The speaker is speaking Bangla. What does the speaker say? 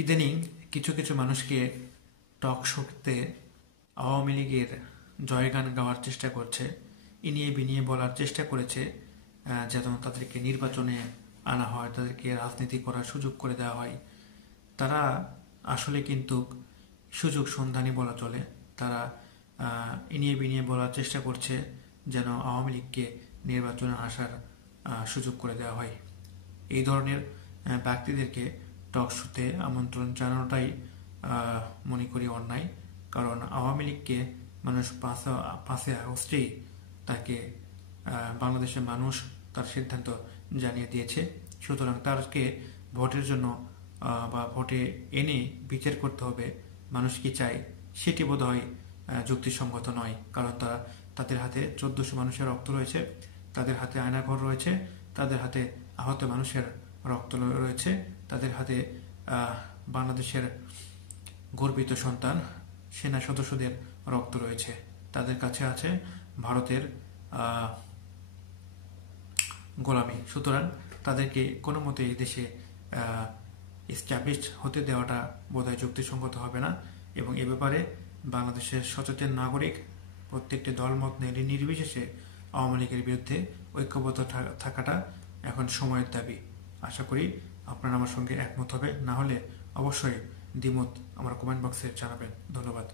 ইদানিং কিছু কিছু মানুষকে টক শোতে আওয়ামী লীগের জয়গান গাওয়ার চেষ্টা করছে, ইনিয়ে বিনিয়ে বলার চেষ্টা করেছে যেন তাদেরকে নির্বাচনে আনা হয়, তাদেরকে রাজনীতি করার সুযোগ করে দেওয়া হয়। তারা আসলে কিন্তু সুযোগ সন্ধানী বলা চলে। তারা ইনিয়ে বিনিয়ে বলার চেষ্টা করছে যেন আওয়ামী লীগকে নির্বাচনে আসার সুযোগ করে দেওয়া হয়। এই ধরনের ব্যক্তিদেরকে টক শোতে আমন্ত্রণ জানানোটাই মনে করি অন্যায়। কারণ আওয়ামী লীগকে মানুষ 5 আগস্টেই তাকে বাংলাদেশের মানুষ তার সিদ্ধান্ত জানিয়ে দিয়েছে। সুতরাং তারকে ভোটের জন্য বা ভোটে এনে বিচার করতে হবে মানুষ কি চায়, সেটি বোধ হয় যুক্তিসঙ্গত নয়। কারণ তাদের হাতে 1400 মানুষের রক্ত রয়েছে, তাদের হাতে আয়নাঘর রয়েছে, তাদের হাতে আহত মানুষের রক্ত রয়েছে, তাদের হাতে বাংলাদেশের গর্বিত সন্তান সেনা সদস্যদের রক্ত রয়েছে, তাদের কাছে আছে ভারতের গোলামি। সুতরাং তাদেরকে কোনো মতে এই দেশে এস্টাবলিশড হতে দেওয়াটা বোধহয় যুক্তিসঙ্গত হবে না। এবং এ ব্যাপারে বাংলাদেশের সচেতন নাগরিক প্রত্যেকটি দলমত নির্বিশেষে আওয়ামী লীগের বিরুদ্ধে ঐক্যবদ্ধ থাকাটা এখন সময়ের দাবি। আশা করি আপনারা আমার সঙ্গে একমত হবে, না হলে অবশ্যই দ্বিমত আমার কমেন্ট বক্সে জানাবেন। ধন্যবাদ।